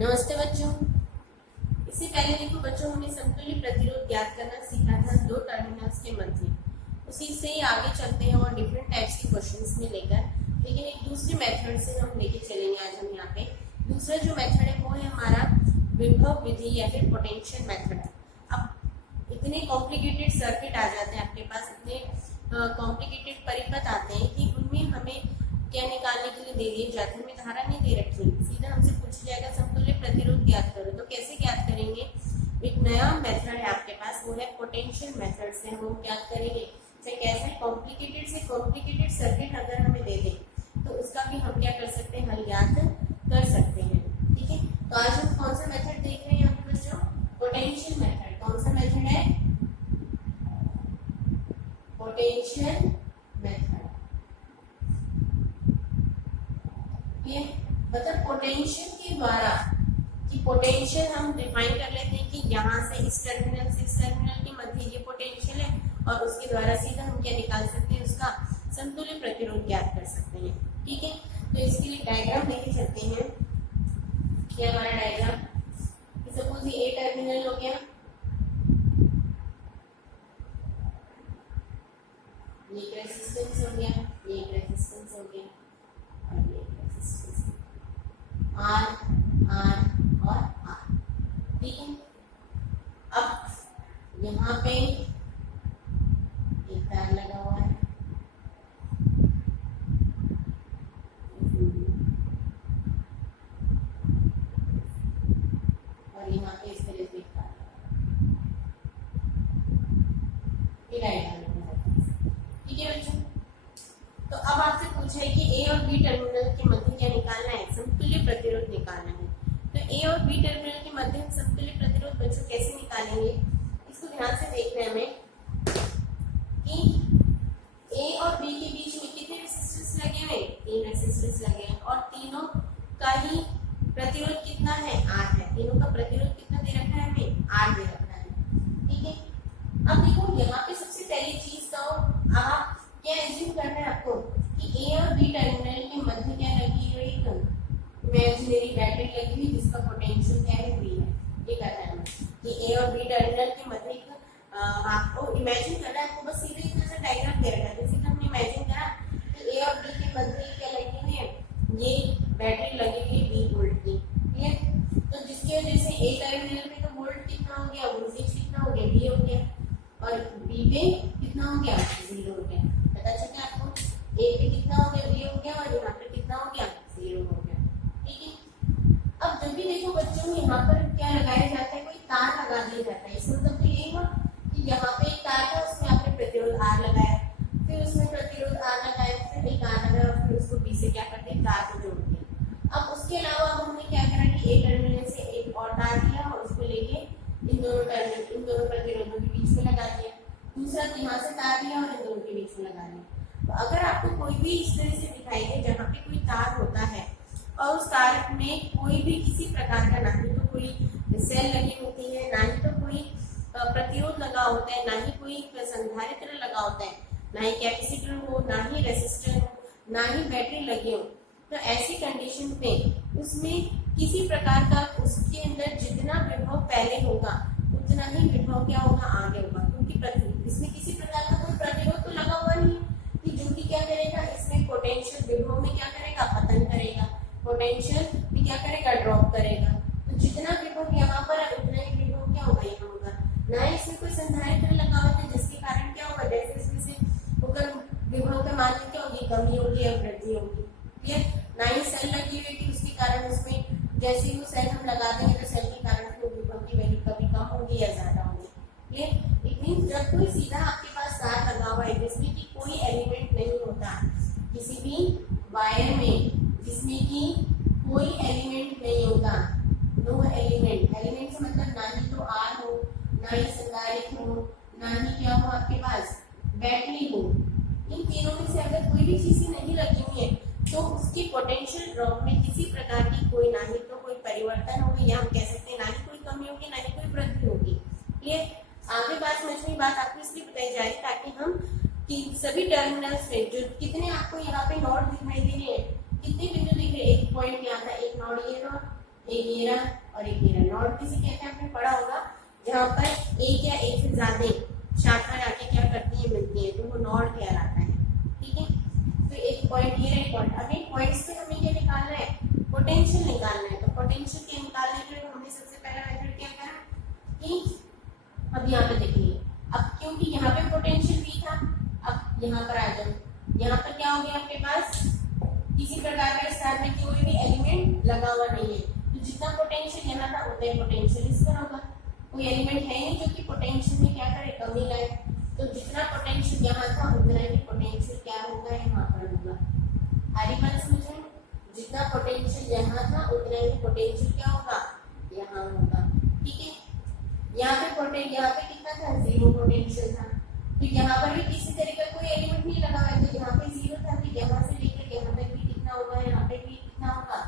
नमस्ते बच्चों। इससे पहले देखो बच्चों, हमने समतुल्य प्रतिरोध ज्ञात करना सीखा था दो टर्मिनल्स के मध्य। उसी से ही आगे चलते हैं और डिफरेंट टाइप्स के क्वेश्चंस में लेकर, लेकिन एक दूसरे मेथड से हम लेके चलेंगे। आज हम यहाँ पे दूसरा जो मेथड है वो है हमारा विभव विधि या फिर पोटेंशियल मेथड। अब इतने कॉम्प्लिकेटेड सर्किट आ जाते हैं आपके पास, इतने कॉम्प्लिकेटेड परिपथ आते हैं कि उनमें हमें क्या निकालने के लिए दे दिए जाते हैं, हमें धारा नहीं दे रखी, सीधा हमसे पूछा जाएगा समतुल्य प्रतिरोध ज्ञात करो। तो कैसे ज्ञात करेंगे? एक नया मेथड है आपके पास, वो है पोटेंशियल मेथड से हम ज्ञात करेंगे। चाहे कैसे कॉम्प्लिकेटेड से कॉम्प्लिकेटेड सर्किट अगर हमें दे दें तो उसका भी हम क्या कर सकते हैं, हल ज्ञात कर सकते हैं। ठीक है, तो आज हम कौन सा मेथड देख रहे हैं यहाँ पे बच्चों? Potential method. कौन सा मेथड है? Potential method. ये मतलब पोटेंशियल के द्वारा, कि पोटेंशियल हम डिफाइन कर लेते हैं कि यहाँ से इस टर्मिनल से इस टर्मिनल के मध्य ये पोटेंशियल है, और उसके द्वारा सीधा हम क्या निकाल सकते हैं, उसका समतुल्य प्रतिरोध ज्ञात कर सकते हैं। ठीक है, तो इसके लिए डायग्राम लेके चलते हैं। क्या हमारा डायग्राम? सपोज ये ए टर्मिनल हो गया, ये एक रेजिस्टेंस हो गया, ये एक रेजिस्टेंस हो गया, और ये आर आर और आर। ठीक है, अब यहाँ पे एक तार लगा हुआ है, और यहाँ पे इस तरह से एक तार लगा। ठीक है बच्चों, तो अब आपसे पूछा है कि ए और बी टर्मिनल के मध्य क्या निकालना है, समतुल्य प्रतिरोध निकालना है। तो ए और बी टर्मिनल के मध्य हम समतुल्य प्रतिरोध बच्चों कैसे निकालेंगे, इसको ध्यान से देखना है हमें कि ए और बी के बीच में कितने रेजिस्टेंस लगे हुए? 3 रेजिस्टेंस लगे हैं, और तीनों का ही प्रतिरोध कितना है? R है। तीनों का प्रतिरोध कितना दे रखा है हमें? R दे रखा है। ठीक है, अब देखो यहाँ पे सबसे पहली चीज तो आप क्या एज्यूम करना है आपको कि ए और बी टर्मिनल के मध्य क्या लगी हुई? इमेजिनरी बैटरी लगी हुई जिसका पोटेंशियल क्या है? V है। ये करना है कि ए और बी टर्मिनल के मध्य आपको इमेजिन करना है, आपको बस सीधे इतना सा डायग्राम दे रखा है। जैसे हमने इमेजिन करा कि ए और बी के मध्य क्या लगी हुई है, ये बैटरी लगी हुई है 20 वोल्ट की। ठीक है, तो जिसकी वजह से ए टर्मिनल में तो वोल्ट कितना हो गया, वोल्टेज कितना हो गया, V हो गया, और बी पे कितना हो गया, 0 हो गया। पता चला आपको? ए पे कितना हो गया, V हो गया, और यहाँ पे कितना हो गया, 0 हो गया। ठीक है, अब जब भी देखो बच्चों यहाँ पर क्या लगाया जाता है, कोई तार लगा दिया जाता है। इसका मतलब तो यही हुआ कि यहाँ पे एक तार था, उसमें आपने प्रतिरोध R लगाया, फिर उसमें प्रतिरोध R लगाया, फिर एक R लगाया, और फिर उसको B से क्या करते हैं, तार को जोड़ दिया। अब उसके अलावा हमने क्या करा कि ए टर्मिनल से एक और तार लिया और उसको लेके इन दोनों प्रतिरोधों के बीच में लगा दिया, दूसरा यहाँ से तार लिया और इन दोनों के बीच में लगा दिया। तो अगर आपको कोई भी इस तरह से दिखाई दे जहाँ पे कोई तार होता है और उस तार में कोई भी किसी प्रकार का, ना ही तो कोई सेल लगी होती है, ना ही तो कोई प्रतिरोध लगा होता है, ना ही कोई संधारित्र लगा होता है, ना ही कैपेसिटर हो, ना ही रेसिस्टर हो, ना ही बैटरी लगी हो, तो ऐसी कंडीशन पे उसमें किसी प्रकार का उसके अंदर जितना विभव पहले होगा उतना ही विभव क्या होगा, आगे होगा, क्योंकि इसमें किसी प्रकार का कोई प्रतिरोध तो लगा हुआ नहीं है कि जो कि क्या करेगा, इसमें पोटेंशियल विभव में क्या करेगा, पतन करेगा, पोटेंशियल में क्या करेगा, ड्रॉप करेगा। तो जितना विभव यहाँ पर है उतना ही विभव क्या होगा, यहाँ होगा। ना ही इसमें कोई संधारित्र लगा हुआ है जिसके कारण क्या होगा, जैसे इसमें से होकर विभव का मान क्या होगी, कमी होगी या वृद्धि होगी। क्लियर? ना ही सेल लगी हुई कि उसके कारण उसमें जैसे ही वो सेल हम लगा देंगे तो सेल के कारण फिर विभव की वैल्यू कभी कम होगी या ज्यादा होगी। क्लियर? इट मींस जब कोई सीधा आपके पास तार लगा हुआ है जिसमें कि कोई एलिमेंट नहीं होता, किसी भी वायर में जिसमें कि कोई एलिमेंट नहीं होता, नो एलिमेंट, एलिमेंट से मतलब ना ही तो R हो, ना ही संधारित्र हो, ना ही क्या हो आपके पास बैटरी हो, इन तीनों में से अगर कोई भी चीजें नहीं लगी हुई है तो उसकी पोटेंशियल ड्रॉप में किसी प्रकार की कोई, ना ही तो कोई परिवर्तन होगी, या हम कह सकते हैं ना ही कोई कमी होगी, ना ही कोई वृद्धि होगी। क्लियर? आगे बात समझ में, बात आपको इसलिए बताई जाए ताकि हम कि सभी टर्मिनल्स में जो कितने आपको यहाँ पे नोड दिखाई दे रहे हैं, कितने बिंदु दिख रहे हैं, एक पॉइंट यहाँ था, एक नोड ये नोड, एक ये रहा और एक ये रहा। नॉड किसे कहते हैं आपने पढ़ा होगा, जहाँ पर एक या एक से ज्यादा शाखाएं आके क्या करती है, मिलती है, तो वो नॉड कहलाता है। ठीक है, तो एक पॉइंट ये रहा पॉइंट। अब एक पॉइंट से हमें क्या निकालना है, पोटेंशियल निकालना है। तो पोटेंशियल के निकालने के लिए हमने सबसे पहला मेथड क्या करा कि अब यहाँ पे देखिए, अब क्योंकि यहाँ पे पोटेंशियल भी था, अब यहाँ पर आ जाओ, यहाँ पर क्या हो गया आपके पास, किसी प्रकार का स्टार में कोई भी एलिमेंट लगा हुआ नहीं है, तो जितना पोटेंशियल यहाँ था उतना ही पोटेंशियल इस पर होगा। कोई एलिमेंट है नहीं जो कि पोटेंशियल में क्या करे, कमी लाए, तो जितना पोटेंशियल यहाँ था उतना ही पोटेंशियल क्या होगा, यहाँ पर होगा। आरी बात समझ में, जितना पोटेंशियल यहाँ था उतना ही पोटेंशियल क्या होगा, यहाँ होगा। ठीक है, यहाँ पे कितना था, जीरो पोटेंशियल था, तो यहाँ पर भी किसी तरह का कोई एलिमेंट नहीं लगा हुआ है, तो यहाँ पे जीरो था, तो यहाँ से लेकर यहाँ तक भी कितना होगा, यहाँ पे भी कितना होगा,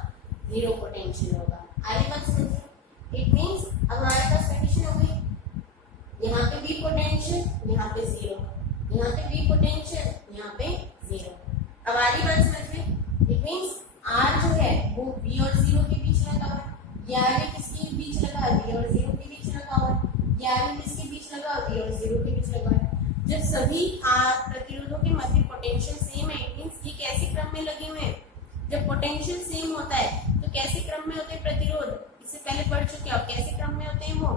जीरो पोटेंशियल होगा। आगे बात समझिए, इट मींस अब हमारे पास कंडीशन हो गई, यहाँ पे भी पोटेंशियल, यहाँ पे जीरो, यहाँ पे भी पोटेंशियल, यहाँ पे जीरो। अब आगे बात समझिए, इट मींस आर जो है वो बी और जीरो के बीच लगा हुआ है, ये आर भी किसके बीच लगा है, बी और जीरो के बीच लगा हुआ है, ये आर भी किसके बीच लगा है, बी और जीरो के बीच लगा है। जब सभी आर प्रतिरोधों के मध्य पोटेंशियल सेम है, इट मींस ये कैसे क्रम में लगे हुए हैं, जब पोटेंशियल सेम होता है तो कैसे क्रम में होते हैं प्रतिरोध, इससे पहले पढ़ चुके हो, कैसे क्रम में होते हैं, वो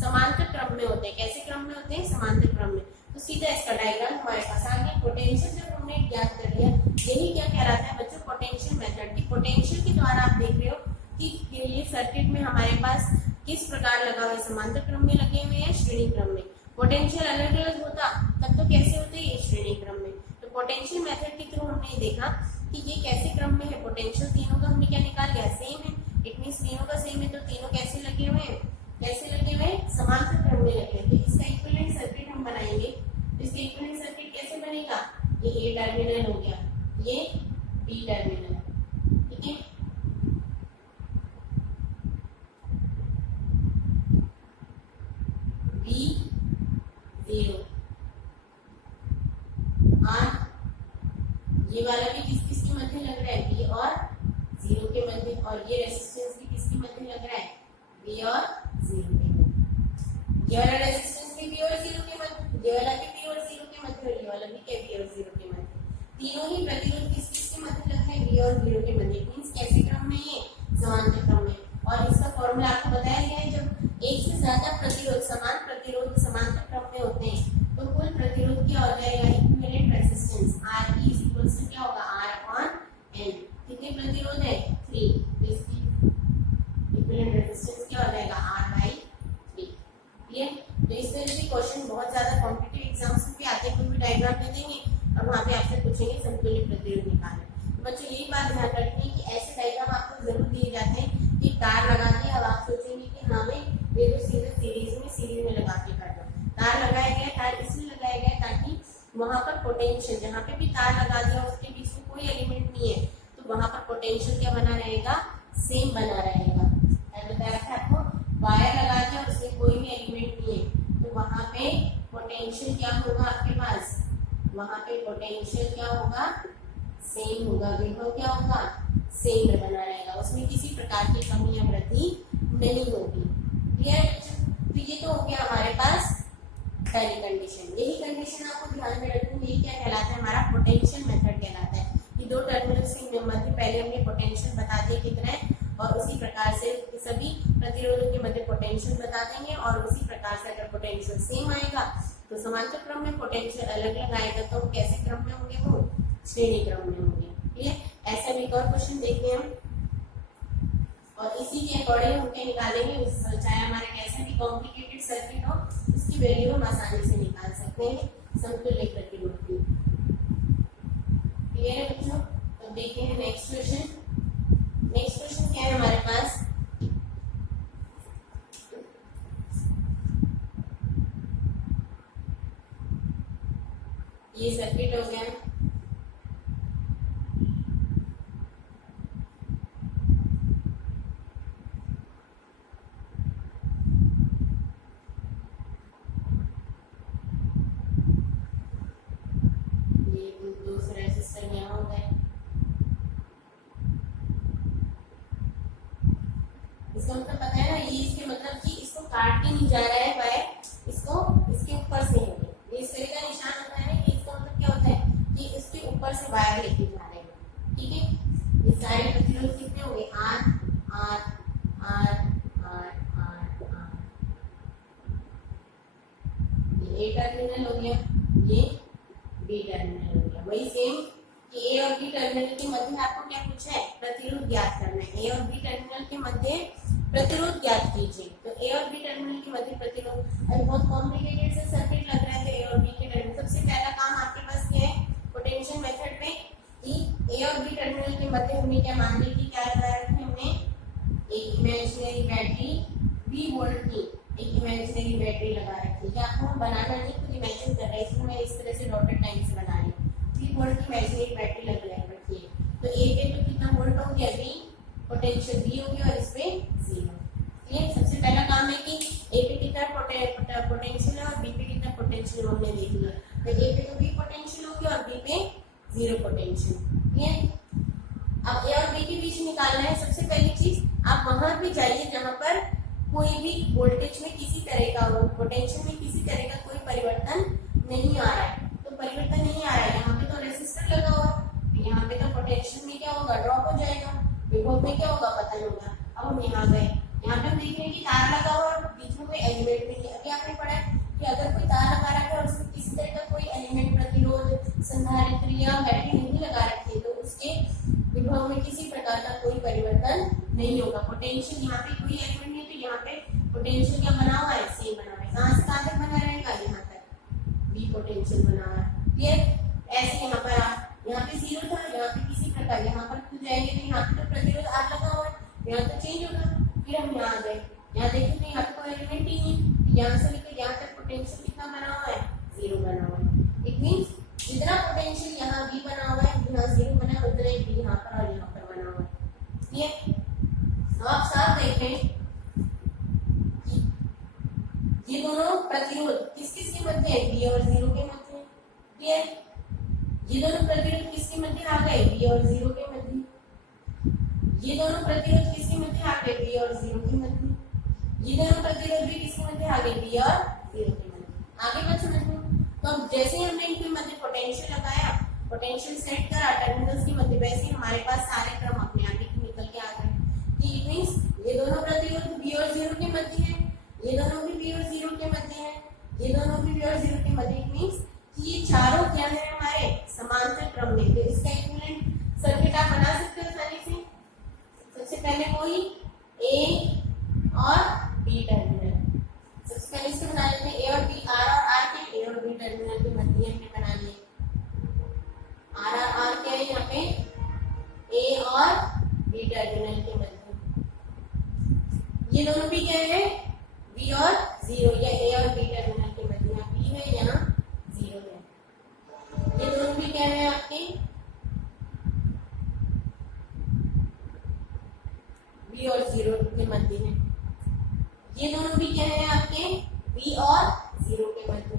समांतर क्रम में होते हैं। कैसे क्रम में होते हैं, समांतर क्रम में। तो सीधा इसका डायग्राम हमारे पास आ गया। पोटेंशियल जब हमने ज्ञात कर लिया, यही क्या कहलाता है बच्चों, पोटेंशियल मेथड। की पोटेंशियल के द्वारा आप देख रहे हो कि ये सर्किट में हमारे पास किस प्रकार लगा हुआ है, समांतर क्रम में लगे हुए हैं, श्रेणी क्रम में। पोटेंशियल अलग अलग होता तब तो कैसे होते हैं, ये श्रेणी क्रम में। तो पोटेंशियल मेथड के थ्रू हमने देखा कि ये कैसे क्रम में है, पोटेंशियल तीनों का हमने क्या निकाल लिया, सेम है, इट मींस तीनों का सेम है, तो तीनों कैसे लगे हुए हैं, कैसे लगे हुए हैं, समांतर क्रम में लगे हैं। तो इसका इक्विवेलेंट सर्किट हम बनाएंगे, इसका इक्विवेलेंट सर्किट कैसे बनेगा, ये ए टर्मिनल हो गया, ये बी टर्मिनल, ठीक है। बी जीरो, आर ये वाला भी किस किस के मध्य लग रहा है, बी और जीरो के मध्य, और ये रेजिस्टेंस भी किसके मध्य लग रहा है, बी और जीरो के मध्य। ये वाला रेजिस्टेंस भी बी और जीरो के मध्य, ये वाला भी बी और जीरो के मध्य, और ये वाला भी क्या, बी और जीरो के मध्य। तीनों ही प्रतिरोध किस किस के मध्य लग रहे हैं, बी और जीरो के मध्य। मींस कैसे क्रम में, ये समांतर क्रम में। और इसका फॉर्मूला आपको बताया गया है, जब एक से ज्यादा प्रतिरोध समान प्रतिरोध समांतर क्रम में होते हैं तो कुल प्रतिरोध क्या हो जाएगा, equivalent resistance R E is equal to क्या होगा, आर अपॉन एन। कितने प्रतिरोध है, 3, तो इसकी इक्विवेलेंट रेजिस्टेंस क्या हो जाएगा, आर बाई 3। क्लियर। तो इस तरह से क्वेश्चन बहुत ज्यादा कॉम्पिटिटिव एग्जाम्स में भी आते हैं, कोई भी डायग्राम दे देंगे और वहां पे आपसे पूछेंगे समतुल्य प्रतिरोध निकालना। तो बच्चों यही बात ध्यान रखनी है कि ऐसे डायग्राम आपको जरूर दिए जाते हैं कि तार लगा दिया, अब आप सोचेंगे कि हाँ भाई ये तो सीधे सीरीज में लगा के कर दो। तार लगाया गया, तार इसलिए लगाया गया ताकि वहां पर पोटेंशियल, जहाँ पे भी तार लगा दिया उसके बीच में कोई एलिमेंट नहीं है, तो वहां पर पोटेंशियल क्या बना रहेगा, सेम बना रहेगा। बताया था आपको, वायर लगा दिया उसमें कोई भी एलिमेंट नहीं है, तो वहां पे पोटेंशियल क्या होगा आपके पास, वहां पे पोटेंशियल क्या होगा, सेम होगा, विभव क्या होगा, सेम बना रहेगा, उसमें किसी प्रकार की कमी या वृद्धि नहीं होगी। क्लियर है बच्चों। तो ये तो हो गया हमारे पास पहली कंडीशन। यही कंडीशन आपको ध्यान में रखनी, ये क्या कहलाता है, हमारा पोटेंशियल मेथड कहलाता है। कि दो टर्मिनल्स के मध्य पहले हमने पोटेंशियल बता दिया कितना है, और उसी प्रकार से सभी प्रतिरोधों के मध्य पोटेंशियल बता देंगे, और उसी प्रकार से अगर पोटेंशियल सेम आएगा तो समांतर क्रम में, पोटेंशियल अलग अलग आएगा तो कैसे क्रम में होंगे, वो श्रेणी क्रम में होंगे। ठीक है, ऐसा भी एक और क्वेश्चन देखते हैं हम, और इसी के अकॉर्डिंग हम क्या निकालेंगे, चाहे हमारे कैसे भी कॉम्प्लिकेटेड सर्किट हो उसकी वैल्यू हम आसानी से निकाल सकते हैं समतुल्य प्रतिरोध की। क्लियर है बच्चों। तो देखते हैं नेक्स्ट क्वेश्चन। नेक्स्ट क्वेश्चन क्या है हमारे पास, ये सर्किट हो गया, इसका मतलब पता है ना, ये इसके मतलब कि इसको काट के नहीं जा रहा है वायर, इसको इसके ऊपर से है, ये इस तरह का निशान होता है ना, इसका मतलब क्या होता है कि इसके ऊपर से वायर लेके जा रहे हैं। ठीक है, ये सारे प्रतिरोध कितने होंगे, R R R R R R, ये ए टर्मिनल हो गया, ये बी टर्मिनल हो गया। वही सेम कि ए और बी टर्मिनल के मध्य आपको क्या पूछा है, प्रतिरोध ज्ञात करना है। ए और बी टर्मिनल के मध्य प्रतिरोध ज्ञात कीजिए। तो ए और बी टर्मिनल के मध्य प्रतिरोध, अभी बहुत कॉम्प्लिकेटेड से सर्किट लग रहा है। तो ए और बी के टर्मिनल, सबसे पहला काम आपके पास क्या है पोटेंशियल मेथड में, कि ए और बी टर्मिनल के मध्य हमने क्या मान ली कि क्या लगाया रखे हमने, एक इमेजिनरी बैटरी 20 वोल्ट की एक इमेजिनरी बैटरी लगा रखी है। आपको हम बनाना नहीं, खुद इमेजिन कर रहे हैं, इसमें मैं इस तरह से डॉटेड लाइन से बना रही हूँ। 3 वोल्ट की इमेजिनरी बैटरी लग रखी है। तो ए पे तो कितना वोल्ट हो गया, बी पोटेंशियल बी हो गया और इस पे 0। ये सबसे पहला काम है कि ए पे कितना पोटेंशियल है और बी पे कितना पोटेंशियल हमने देख लिया। तो ए पे तो बी पोटेंशियल हो गया और बी पे 0 पोटेंशियल। ठीक, अब ए और बी के बीच निकालना है। सबसे पहली चीज, आप वहां पे जाइए जहां पर कोई भी वोल्टेज में किसी तरह का, पोटेंशियल में किसी तरह का कोई परिवर्तन नहीं आ रहा है। तो परिवर्तन नहीं आ रहा है, यहाँ पे तो रेसिस्टर लगा हुआ, यहाँ पे तो पोटेंशियल में क्या होगा, ड्रॉप हो जाएगा, विभव में क्या होगा, पता नहीं होगा। अब हम यहाँ गए, यहाँ पे हम देख रहे हैं कि तार लगा हुआ और बीच में कोई एलिमेंट नहीं है। अभी आपने पढ़ा है कि अगर कोई तार लगा रखा है और उसमें किसी तरह का कोई एलिमेंट, प्रतिरोध, संधारित्र या बैटरी नहीं लगा रखी है, तो उसके विभव में किसी प्रकार का कोई परिवर्तन नहीं होगा। पोटेंशियल यहाँ पे कोई एलिमेंट नहीं है, तो यहाँ पे पोटेंशियल क्या बना हुआ है, सेम बना हुआ है। कहाँ से कहाँ तक बना रहेगा, यहाँ तक बी पोटेंशियल बना हुआ है। क्लियर। ऐसे यहाँ पर यहाँ पे 0 था, यहाँ पे किसी प्रकार, यहाँ पर खुद जाएंगे तो यहाँ पे तो प्रतिरोध आर लगा हुआ है, यहाँ तो चेंज होगा। फिर हम यहाँ गए, यहाँ देखें तो यहाँ पे कोई एलिमेंट ही नहीं, यहाँ से लेकर यहाँ तक पोटेंशियल कितना बना हुआ है, 0 बना हुआ है। इट मीन्स जितना पोटेंशियल यहाँ बी बना हुआ है, यहाँ 0 बना है, उतना ही बी यहाँ पर और यहाँ पर बना हुआ है। ठीक, तो आप साफ देखें ये दोनों प्रतिरोध किस किस के मध्य है, बी और 0 के मध्य है। क्लियर। ये दोनों प्रतिरोध किसके मध्य आ गए, बी और 0 के मध्य। ये दोनों प्रतिरोध किसके मध्य आ गए, बी और 0 के मध्य। ये दोनों प्रतिरोध भी किसके मध्य आ गए, बी और 0 के मध्य। आगे बात समझ लो। तो अब जैसे ही हमने इनके मध्य पोटेंशियल लगाया, पोटेंशियल सेट करा टर्मिनल्स के मध्य, वैसे ही हमारे पास सारे क्रम अपने आगे निकल के आ गए। इट मींस ये दोनों प्रतिरोध बी और 0 के मध्य है, ये दोनों भी बी और 0 के मध्य है, ये दोनों भी बी और 0 के मध्य। इट मींस कि ये चारों क्या है हमारे समांतर क्रम में। तो इसका इक्विवेलेंट सर्किट आप बना सकते हो आसानी से। सबसे पहले कोई ए और बी टर्मिनल, सबसे पहले इसको बना लेते हैं। ए और बी, आर और आर के, ए और बी टर्मिनल के मध्य हमने बना लिए। आर और आर क्या है यहाँ पे, ए और बी टर्मिनल के मध्य। ये दोनों भी क्या है, बी और 0, या ए और बी टर्मिनल के मध्य। यहाँ बी है, यहाँ 0 है। ये दोनों भी क्या है आपके, बी और 0 के मध्य है। ये दोनों भी क्या है आपके, बी और 0 के मध्य।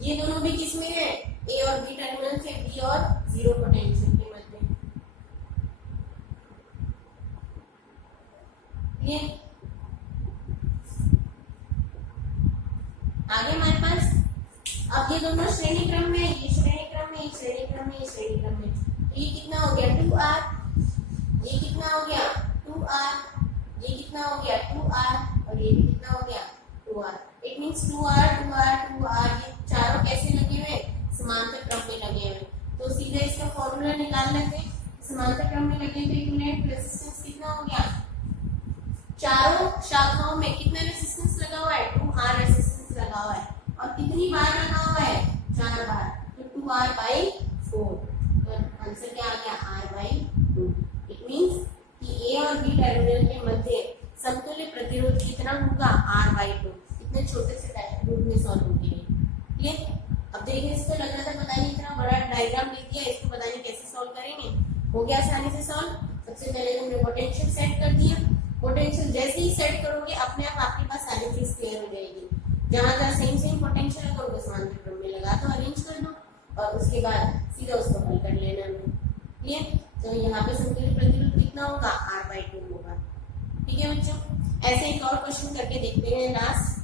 ये दोनों भी किसमें है, ए और बी टर्मिनल से बी और 0 पोटेंशियल के मध्य। ये आगे हमारे पास, अब ये दोनों श्रेणी क्रम में, ये श्रेणी क्रम में, ये श्रेणी क्रम में, ये श्रेणी क्रम में। ये कितना हो गया, 2r, ये कितना हो गया, 2r, ये कितना हो गया, 2r, और ये भी कितना हो गया, 2r। It means 2r 2r 2r, ये चारों कैसे लगे हुए, समांतर क्रम में लगे हुए। तो सीधे इसका फॉर्मूला निकाल लेते हैं। समांतर क्रम में लगे तो इक्विवेलेंट रेजिस्टेंस कितना हो गया, चारों शाखाओं में कितना रेजिस्टेंस लगा हुआ है, 2r रेजिस्टेंस लगा हुआ है। और कितनी बार लगा हुआ है, 4 बार। तो 2r/4, तो आंसर क्या आ गया, r/2। इट मींस कि ए और बी टर्मिनल के मध्य समतुल्य प्रतिरोध कितना होगा, r/2। इतने छोटे से रूप में सॉल्व होगी। ठीक, अब देखिए इसको लग रहा था पता नहीं इतना बड़ा डायग्राम लिख दिया, इसको पता नहीं कैसे सॉल्व करेंगे। हो गया आसानी से सॉल्व। सबसे पहले हमने पोटेंशियल सेट कर दिया। पोटेंशियल जैसे ही सेट करोगे अपने आप आपके पास सारी चीज क्लियर हो जाएगी। जहां जहां सेम पोटेंशियल है उनको समांतर क्रम में लगा दो, अरेंज कर दो, और उसके बाद सीधा उसको हल कर लेना है। क्लियर। तो यहाँ पे समतुल्य प्रतिरोध कितना होगा, R/2 होगा। ठीक है बच्चों, ऐसे एक और क्वेश्चन करके देखते हैं लास्ट।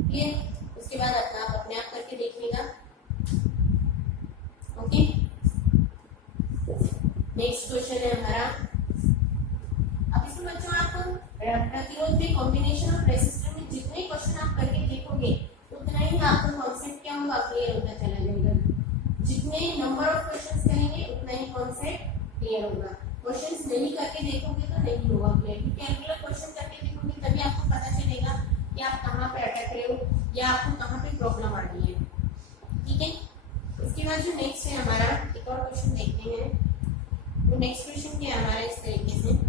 क्लियर, उसके बाद आप अपने आप करके देख लेगा। ओके, नेक्स्ट क्वेश्चन है हमारा। अब इसमें बच्चों आप प्रतिरोध में कॉम्बिनेशन ऑफ रेसिस्टर में जितने क्वेश्चन आप करके देखोगे उतना ही आपको कॉन्सेप्ट क्या होगा, क्लियर होता चला जाएगा। जितने नंबर ऑफ क्वेश्चंस करेंगे उतना ही कॉन्सेप्ट क्लियर होगा। क्वेश्चंस नहीं करके देखोगे तो नहीं होगा क्लियर, क्योंकि रेगुलर क्वेश्चन करके देखोगे तभी आपको पता चलेगा कि आप कहाँ पे अटक रहे हो या आपको कहाँ पे प्रॉब्लम आ रही है। ठीक है, उसके बाद जो नेक्स्ट है हमारा, एक और क्वेश्चन देखते हैं। तो नेक्स्ट क्वेश्चन क्या है हमारा इस तरीके से,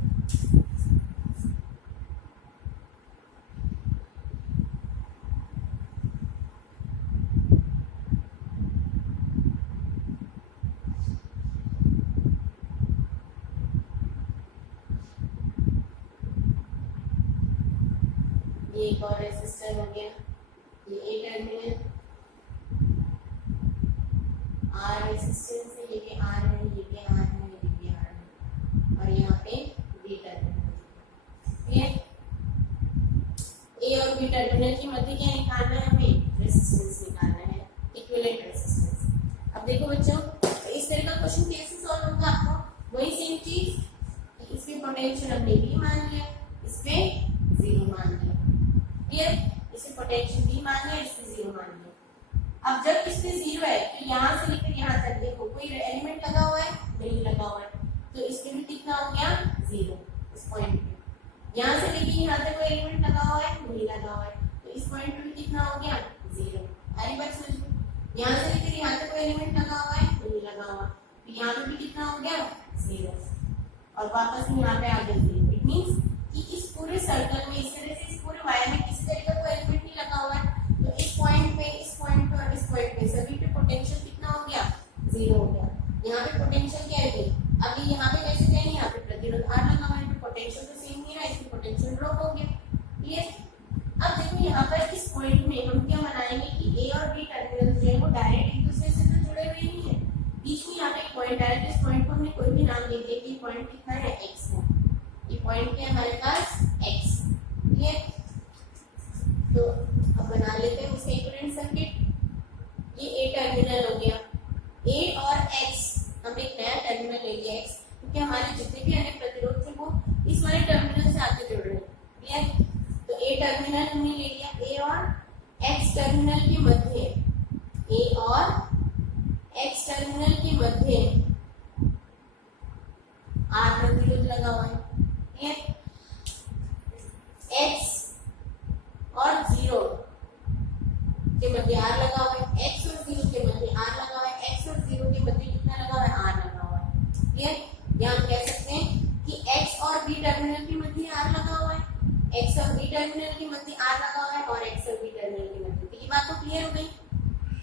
ये एक और रेसिस्टर हो गया, ये ए टर्मिनल आर रेसिस्टेंस है, ये भी आर है, ये भी आर है, ये भी आर है, और यहाँ पे बी टर्मिनल। क्लियर, ए और बी टर्मिनल के मध्य क्या निकालना है, हमें रेसिस्टेंस निकालना है, इक्विवेलेंट रेसिस्टेंस। अब देखो बच्चों, इस तरह का क्वेश्चन कैसे सॉल्व होगा, आपको वही सेम चीज, इसमें पोटेंशियल हमने बी मान लिया, इसमें जीरो मान लिया। क्लियर, इसे पोटेंशियल बी मान लिया, इसे जीरो मान लिया। अब जब इसमें जीरो है तो यहाँ से लेकर यहाँ तक देखो कोई एलिमेंट लगा हुआ है, नहीं लगा हुआ है, तो इसमें भी कितना हो गया, जीरो। इस पॉइंट पे यहाँ से लेकर यहाँ तक कोई एलिमेंट लगा हुआ है, नहीं लगा हुआ है, तो इस पॉइंट पे भी कितना हो गया, जीरो। अरे बात समझ, यहाँ से लेकर यहाँ तक कोई एलिमेंट लगा हुआ है, नहीं लगा हुआ, तो यहाँ पे भी कितना हो गया, जीरो, और वापस यहाँ पे आ गया जीरो। इट मीन्स कि इस पूरे सर्कल में, इस तरह से इस पूरे वायर में किसी तरह का कोई एलिमेंट नहीं लगा हुआ है, तो इस पॉइंट पे, इस पॉइंट पे और इस पॉइंट पे सभी पे पोटेंशियल कितना हो गया, जीरो हो गया। यहाँ पे पोटेंशियल क्या है, अभी यहाँ पे कैसे जाएंगे, यहाँ पे प्रतिरोध R लगा हुआ है, तो पोटेंशियल तो सेम ही है, इसकी पोटेंशियल ड्रॉप हो गया। क्लियर, अब देखो यहाँ पर इस पॉइंट में हम क्या बनाएंगे कि ए और बी टर्मिनल जो है वो डायरेक्ट एक दूसरे से तो जुड़े हुए नहीं है, बीच में यहाँ पे एक पॉइंट आया, तो इस पॉइंट को हमने कोई भी नाम दे दिया कि पॉइंट कितना है, एक्स है। ये पॉइंट क्या है हमारे पास, एक्स। क्लियर, तो अब बना लेते हैं उसका इक्विवेलेंट सर्किट। ये ए टर्मिनल हो गया, ए और एक्स, हम एक नया टर्मिनल ले लिया एक्स, क्योंकि हमारे जितने भी अन्य प्रतिरोध थे वो इस वाले टर्मिनल से आके जुड़ रहे हैं। क्लियर, तो ए टर्मिनल हमने ले लिया, ए और एक्स टर्मिनल के मध्य, ए और एक्स टर्मिनल के मध्य आर प्रतिरोध लगा हुआ है। क्लियर, एक्स और जीरो के मध्य आर लगा हुआ है, एक्स और जीरो के मध्य आर लगा हुआ है, एक्स और जीरो के मध्य कितना लगा हुआ है, आर लगा हुआ है। क्लियर, यहाँ हम कह सकते हैं कि एक्स और बी टर्मिनल के मध्य आर लगा हुआ है, एक्स और बी टर्मिनल के मध्य आर लगा हुआ है, और एक्स और बी टर्मिनल के मध्य। तो ये बात तो क्लियर हो गई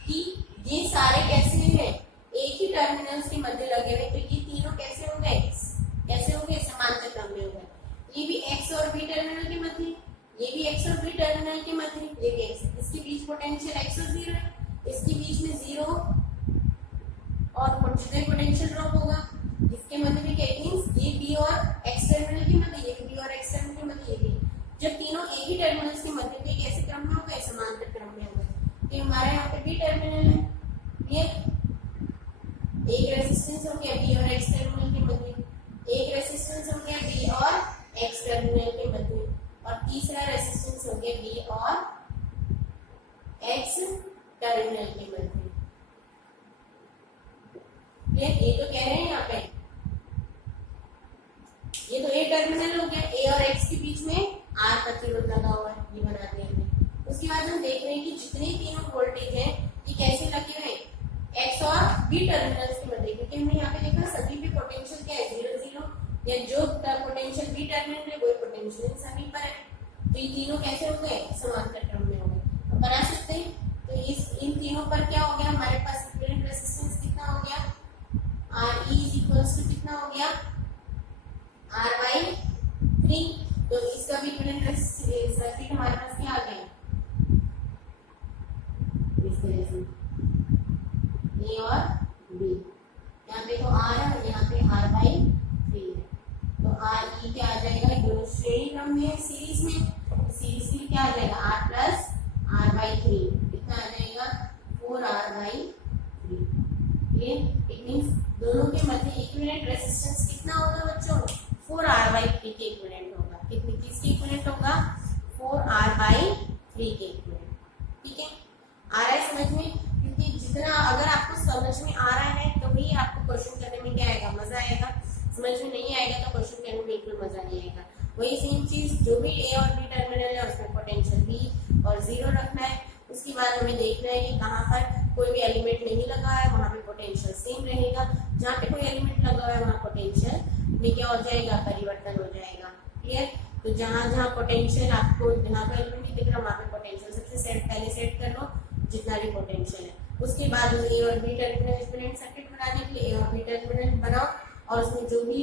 कि ये सारे कैसे हैं, एक ही टर्मिनल्स के मध्य लगे हुए, तो ये तीनों कैसे हो गए, कैसे हो गए, समांतर क्रम में हो गए। ये भी एक्स और बी टर्मिनल के मध्य, ये भी एक्स और बी टर्मिनल के मध्य, ये भी एक्स, इसके बीच पोटेंशियल एक्स और जीरो है, इसके बीच में जीरो और पोटेंशियल ड्रॉप होगा, इसके मध्य में क्या मींस ये बी और एक्स टर्मिनल के मध्य, ये बी और एक्स टर्मिनल के मध्य, ये भी जब तीनों एक ही टर्मिनल्स के मध्य के कैसे क्रम में हो गए, समांतर क्रम में हो गए। तो हमारे यहाँ पे बी टर्मिनल है, क्लियर, एक रेजिस्टेंस हो गया बी और एक्स टर्मिनल के मध्य, एक रेजिस्टेंस हो गया बी और एक्स टर्मिनल के मध्य, और तीसरा रेजिस्टेंस हो गया बी और एक्स टर्मिनल के मध्य। ये तो कह रहे हैं यहाँ पे, ये तो ए टर्मिनल हो गया, ए और एक्स के बीच में आर प्रतिरोध लगा हुआ है, ये बना दिया हमने। उसके बाद हम देख रहे हैं कि जितने तीनों वोल्टेज हैं ये कैसे लगे हुए हैं, एक्स और बी टर्मिनल्स के मध्य, क्योंकि हमने यहाँ पे देखा सभी पे पोटेंशियल क्या है, जीरो जीरो, या जो पोटेंशियल बी टर्मिनल है वो पोटेंशियल सभी पर है, तो ये तीनों कैसे हो गए, समांतर क्रम में हो गए। तो बना सकते हैं, तो इस इन तीनों पर क्या हो गया, हमारे पास इक्विवेलेंट रेजिस्टेंस कितना हो गया, आर ई इक्वल्स टू कितना हो गया, R/3। तो इसका भी इक्विवेलेंट सर्किट हमारे पास क्या आ गया, इस तरह से ए और बी, यहाँ पे तो R है, यहाँ पे R/3 आर ई क्या आ जाएगा, दोनों श्रेणी क्रम में सीरीज में, सीरीज में क्या आ जाएगा R plus R by three, कितना आ जाएगा 4r/3। ये इट मींस दोनों के मध्य इक्विवेलेंट रेजिस्टेंस कितना होगा बच्चों, 4r/3 के इक्विवेलेंट होगा। कितने किसके इक्विवेलेंट होगा, 4r/3 के इक्विवेलेंट। ठीक है, आ रहा है समझ में, क्योंकि जितना अगर आपको समझ में आ रहा है तो ही आपको क्वेश्चन करने में क्या आएगा, मजा आएगा। समझ में नहीं आएगा तो क्वेश्चन करने में बिल्कुल मजा नहीं आएगा। वही सेम चीज, जो भी ए और बी टर्मिनल है उसमें पोटेंशियल बी और जीरो रखना है। उसके बाद हमें देखना है कि कहाँ पर कोई भी एलिमेंट नहीं लगा है वहाँ पे पोटेंशियल सेम रहेगा, जहाँ पे कोई एलिमेंट लगा हुआ है वहाँ पोटेंशियल में क्या हो जाएगा, परिवर्तन हो जाएगा। क्लियर, तो जहाँ जहाँ पोटेंशियल आपको, जहाँ पर एलिमेंट नहीं दिख रहा वहाँ पे पोटेंशियल सबसे पहले सेट कर लो जितना भी पोटेंशियल है। उसके बाद ए और बी टर्मिनल इक्विवेलेंट सर्किट बनाने के लिए ए और बी टर्मिनल बनाओ और उसमें जो भी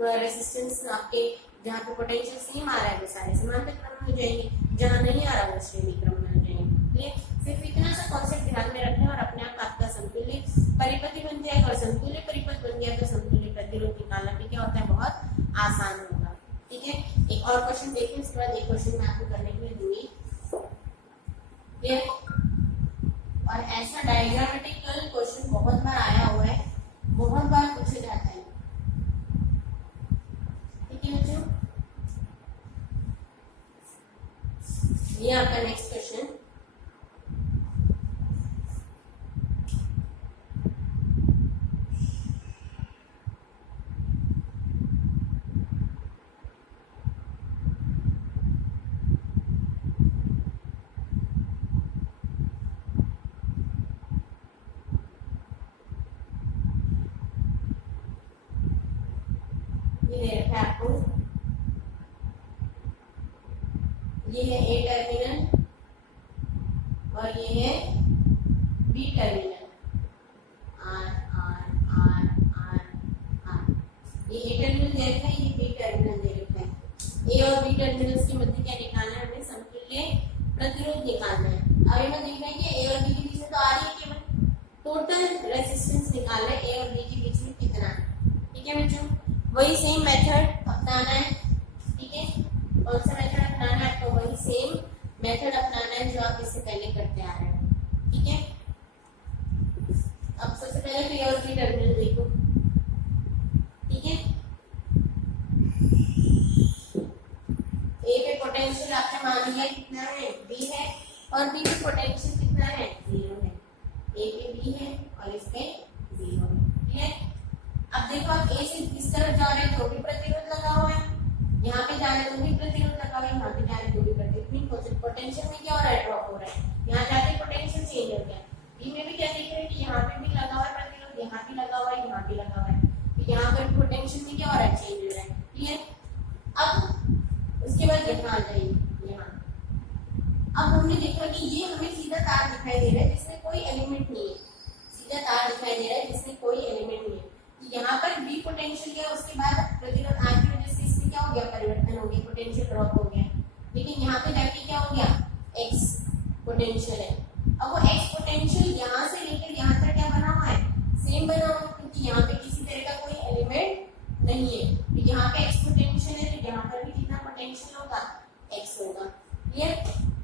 रेजिस्टेंस आपके जहाँ पे पोटेंशियल सेम आ रहा है वो सारे समांतर क्रम में हो जाएंगे, जहाँ नहीं आ रहा वो श्रेणी क्रम में हो जाएंगे। सिर्फ इतना सा कॉन्सेप्ट ध्यान में रखना है और अपने आप आपका समतुल्य परिपथ बन जाएगा। और समतुल्य परिपथ बन गया तो समतुल्य प्रतिरोध निकालना भी क्या होता है, बहुत आसान होगा। ठीक है, एक और क्वेश्चन देखिए, उसके बाद एक क्वेश्चन मैं आपको करने के लिए दूंगी। और ऐसा डायग्रामेटिकल क्वेश्चन बहुत बार आया हुआ है, बहुत बार पूछा जाता है। ठीक है बच्चों, ये आपका नेक्स्ट क्वेश्चन। आपको ये है ए टर्मिनल और ये है B terminal, R R R R R. ये ए टर्मिनल दे रखा है, ये बी टर्मिनल दे रखा है। ए और बी टर्मिनल्स के मध्य क्या निकालना है, हमें समतुल्य प्रतिरोध निकालना है। अब हमें देखना है कि ए और बी के बीच में तो आ रही है केवल, टोटल रेजिस्टेंस निकालना है ए और बी के बीच में कितना है। ठीक है बच्चों, वही सेम मेथड अपनाना है। ठीक है, कौन सा मेथड अपनाना है आपको, वही सेम मेथड अपनाना है जो आप इससे पहले करते आ रहे हैं। ठीक है, अब सबसे पहले तो ए और बी टर्मिनल देखो। ठीक है, ए पे पोटेंशियल आपने मान लिया कितना है, बी है, और बी पे पोटेंशियल कितना है, जीरो है। ए पे बी है और इस पे जीरो है। ठीक है, अब देखो आप ए से इस तरफ जा रहे हैं तो भी प्रतिरोध लगा हुआ है, यहाँ पे जा रहे हैं तो भी प्रतिरोध लगा हुआ है, यहाँ पे जा रहे हैं तो भी प्रतिरोध। पोटेंशियल में क्या हो रहा है, ड्रॉप हो रहा है। यहाँ जाते पोटेंशियल चेंज हो गया। बी में भी क्या देख रहे हैं कि यहाँ पे भी लगा हुआ है प्रतिरोध, यहाँ भी लगा हुआ है, यहाँ भी लगा हुआ है, तो यहाँ पर पोटेंशियल में क्या हो रहा है, चेंज हो रहा है। क्लियर, अब उसके बाद यहाँ आ जाइए, यहाँ अब हमने देखा कि ये हमें सीधा तार दिखाई दे रहा है जिसमें कोई एलिमेंट नहीं है, सीधा तार दिखाई दे रहा है जिसमें कोई एलिमेंट नहीं है। यहाँ पर बी पोटेंशियल गया, उसके बाद प्रतिरोध आर की वजह से इसमें क्या हो गया, परिवर्तन हो गया, पोटेंशियल ड्रॉप हो गया। लेकिन यहाँ पे जाके क्या हो गया, एक्स पोटेंशियल है। अब वो एक्स पोटेंशियल यहाँ से लेकर यहाँ तक क्या बना हुआ है, सेम बना हुआ है, क्योंकि यहाँ पे किसी तरह का कोई एलिमेंट नहीं है। तो यहाँ पे एक्स पोटेंशियल है तो यहाँ पर भी कितना पोटेंशियल होगा, एक्स होगा। क्लियर,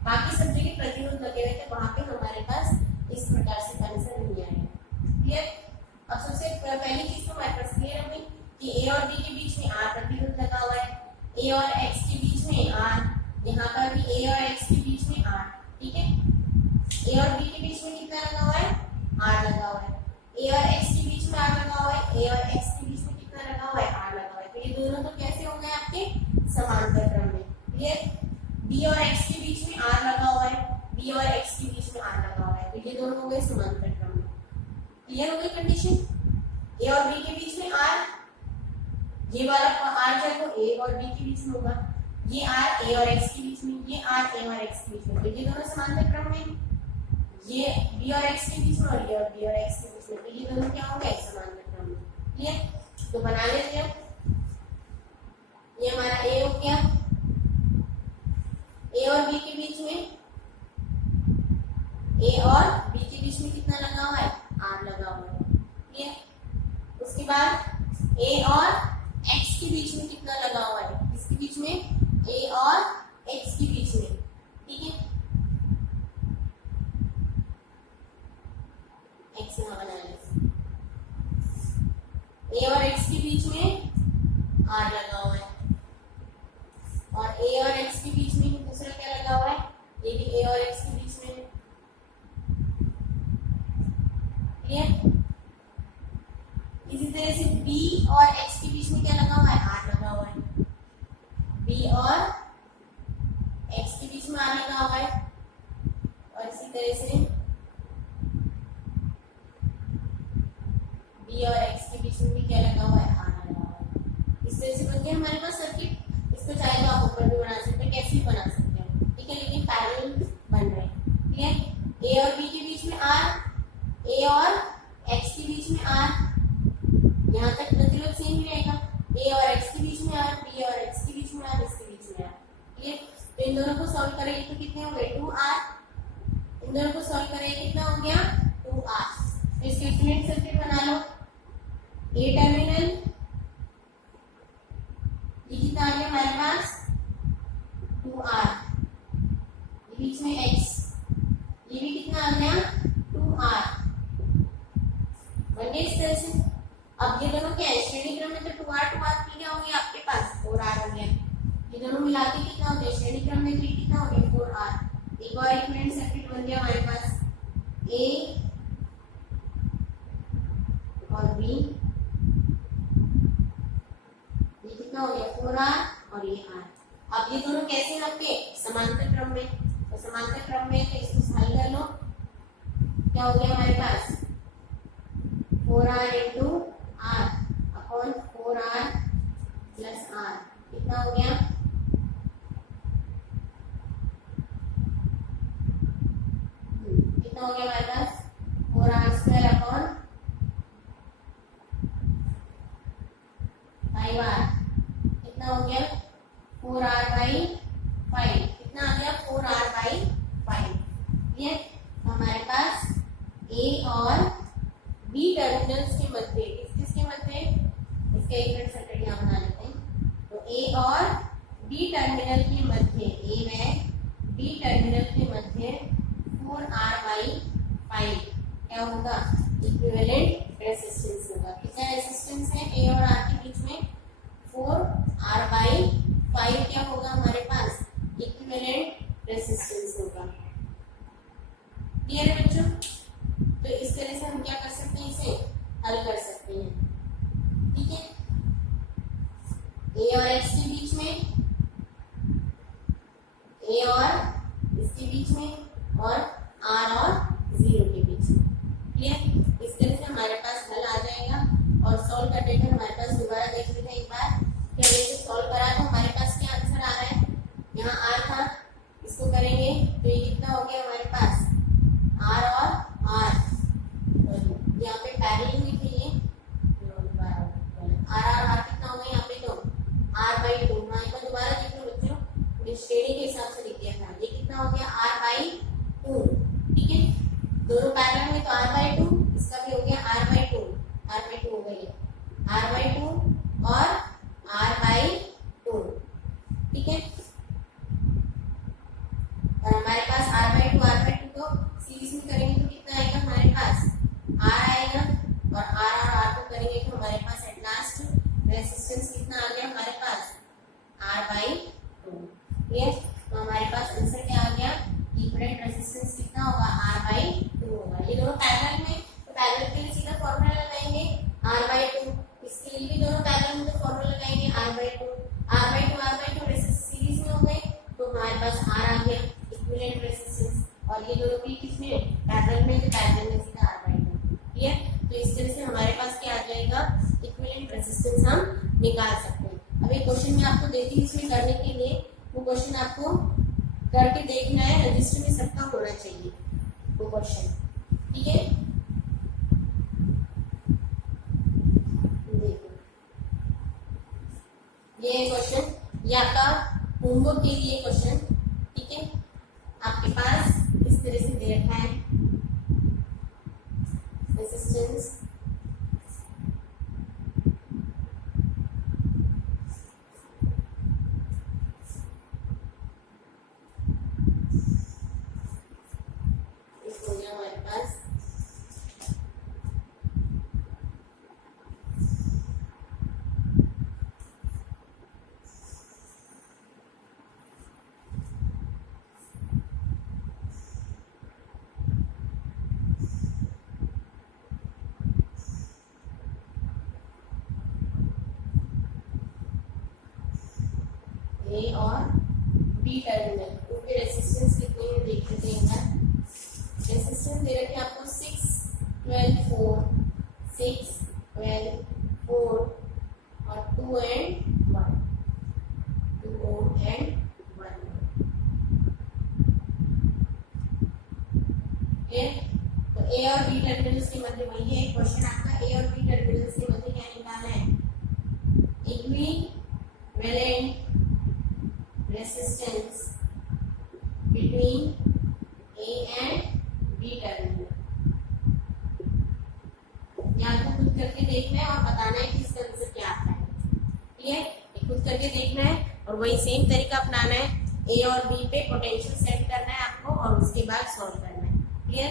बाकी सब जगह प्रतिरोध लगे रहते हैं, वहां पे हमारे पास इस प्रकार से आंसर नहीं आएगा। क्लियर, अब सबसे पहली चीज तो हमारे पास क्लियर होगी कि ए और बी के बीच में आर प्रतिरोध लगा हुआ है, ए और एक्स के बीच में आर, यहाँ पर भी ए और एक्स के बीच में आर। ठीक है, ए और बी के बीच में कितना लगा हुआ है, आर लगा हुआ है। ए और एक्स के बीच में आर लगा हुआ है, ए और एक्स के बीच में कितना लगा हुआ है, आर लगा हुआ है। तो ये दोनों तो कैसे हो गए आपके, समांतर क्रम में। क्लियर, बी और एक्स के बीच में आर लगा हुआ है, बी और एक्स के बीच में आर लगा हुआ है, तो ये दोनों हो गए समांतर क्रम में। क्लियर हो गई कंडीशन, ए और बी के बीच में आर, ये वाला आर जो है वो ए और बी के बीच में होगा, ये आर ए और एक्स के बीच में, ये आर ए और एक्स के बीच में, तो ये दोनों समांतर क्रम में। ये बी और एक्स के बीच में और ये और बी और एक्स के बीच में, तो ये दोनों क्या हो गए, समांतर क्रम में। क्लियर, तो बना लेते हैं, ये हमारा ए हो गया, ए और बी के बीच में, ए और बी के बीच में कितना लगा हुआ है, आर लगा हुआ है। क्लियर, उसके बाद ए और एक्स के बीच में कितना लगा हुआ है, इसके बीच में ए और एक्स के बीच में, ठीक है। एक्स यहाँ बना लें, ए और एक्स के बीच में आर लगा हुआ है, और ए और एक्स के बीच में दूसरा क्या लगा हुआ है, ये भी ए और एक्स के बीच में, क्लियर। इसी तरह से बी और एक्स के बीच में क्या लगा हुआ है, आर लगा हुआ है, बी और एक्स के बीच में आर लगा हुआ है, और इसी तरह से बी और एक्स के बीच में भी क्या लगा हुआ है, आर लगा हुआ है। इस तरह से बन गया हमारे पास सर्किट। इसको चाहे तो आप ऊपर भी बना सकते हैं, कैसे भी बना सकते हैं, ठीक है, लेकिन पैरेलल बन रहे हैं, ठीक है। ए और बी के बीच में आर, ए और एक्स के बीच में आर, यहाँ तक प्रतिरोध सेम ही रहेगा, ए और एक्स के बीच में आर, बी और एक्स के बीच में आर, इसके बीच में आर, ठीक है। तो इन दोनों को सॉल्व करेंगे तो कितने हो गए, 2r। इन दोनों को सॉल्व करेंगे कितना हो गया, 2r। तो इसके इक्विवेलेंट सर्किट बना लो। ए टर्मिनल ये कितना आ गया हमारे पास, 2r, बीच में x, ये भी कितना आ गया, 2r, बन गया इस तरह से। अब ये दोनों क्या है, श्रेणी क्रम में तो 2r क्या हो गया आपके पास, 4r हो गया। ये दोनों मिला के कितना हो गया, श्रेणी क्रम में कितना हो गया, 4r। एक और इक्विवेलेंट सर्किट बन गया हमारे पास, a और b, ये कितना हो गया, 4r और ये r। अब ये दोनों कैसे रखे, समांतर क्रम में, तो समांतर क्रम में तो इसको हल कर लो, क्या हो गया हमारे पास, 4r into r upon 4r plus r, कितना हो गया, कितना हो गया हमारे पास, 4r स्क्वायर अपॉन 5r, कितना हो गया, 4r बाई 5, कितना आ गया, 4r बाई 5। ये हमारे पास a और b टर्मिनल्स के मध्य, किसके मध्य, इसका इक्विवेलेंट सर्किट यहाँ बना लेते हैं। तो a और b टर्मिनल के मध्य, a व b टर्मिनल के मध्य 4r बाई 5 क्या होगा, इक्विवेलेंट रेजिस्टेंस होगा। कितना रेजिस्टेंस है a और r के बीच में, 4r बाई 5 क्या होगा हमारे पास, इक्विवेलेंट रेजिस्टेंस होगा। क्लियर है बच्चों। तो इस तरह से हम क्या कर सकते हैं, इसे हल कर सकते हैं, ठीक है। ए और एक्स के बीच में, ए और इसके बीच में, और आर और 0 के बीच में, क्लियर। इस तरह से हमारे पास हल आ जाएगा। और सॉल्व करने पर हमारे पास दोबारा देख लेते हैं एक बार, क्या ये सॉल्व करा तो हमारे पास क्या आंसर आ रहा है, यहाँ आर था, इसको करेंगे तो ये कितना हो गया हमारे पास, आर और आर, यहाँ पे पैरेलल में थे ये, आर आर आर कितना हो गया यहाँ पे, तो आर बाई 2। मैं एक बार दोबारा देख लो बच्चों, श्रेणी के हिसाब से लिख दिया था, ये कितना हो गया, आर बाई 2, ठीक है। दोनों पैरेलल में तो आर बाई 2, इसका भी हो गया आर बाई 2, आर बाई 2 हो गई, आर बाई 2 और आर बाई 2, ठीक है। और हमारे पास आर बाई 2 को सीरीज में करेंगे तो कितना आएगा हमारे पास, आर आएगा, और आर को करेंगे तो हमारे पास एट लास्ट रेजिस्टेंस कितना आ गया हमारे पास, आर बाई 2, क्लियर। तो हमारे पास आंसर क्या आ गया, इक्विवेलेंट रेजिस्टेंस कितना होगा, आर बाई 2 होगा। ये दोनों पैरेलल में, तो पैरेलल के लिए सीधा फॉर्मूला लगाएंगे आर बाई 2, इसके लिए भी दोनों पैरेलल में तो फॉर्मूला लगाएंगे R by 2, R by 2 resistance series में हो गए, तो हमारे पास आर आ गया इक्विवेलेंट रेजिस्टेंस, और ये दोनों भी किसमें, पैरेलल में, तो पैरेलल में सीधा आर बाई 2, क्लियर। तो इस तरह से हमारे पास क्या आ जाएगा, इक्विवेलेंट रेजिस्टेंस हम निकाल सकते हैं। अब एक क्वेश्चन मैं आपको देती हूँ, इसमें करने के लिए वो क्वेश्चन आपको करके देखना है, रजिस्टर में सबका होना चाहिए वो क्वेश्चन, ठीक है। देखो ये क्वेश्चन, ये आपका होमवर्क के लिए क्वेश्चन, ठीक है। आपके पास इस तरह से दे रखा है, रेजिस्टेंस ए और बी टर्मिनल, उनके रेसिस्टेंस कितने हैं देख लेते हैं। रेसिस्टेंस दे रखे आपको 6, 12, 4, 6, 12, 4 और 2 and 1, 2 and 1। तो ए और बी टर्मिनल्स के मध्य वही है क्वेश्चन आपका, ए और बी टर्मिनल्स के मध्य क्या निकालना है, equivalent resistance between A and B terminal. या आपको खुद करके देखना है और बताना है कि इसका आंसर क्या आता है। क्लियर, खुद करके देखना है और वही सेम तरीका अपनाना है, ए और बी पे पोटेंशियल सेट करना है आपको और उसके बाद सॉल्व करना है। क्लियर,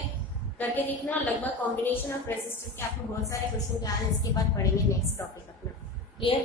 करके देखना। लगभग कॉम्बिनेशन ऑफ रेसिस्टर के आपको बहुत सारे क्वेश्चन याद है, इसके बाद पढ़ेंगे नेक्स्ट टॉपिक अपना। क्लियर।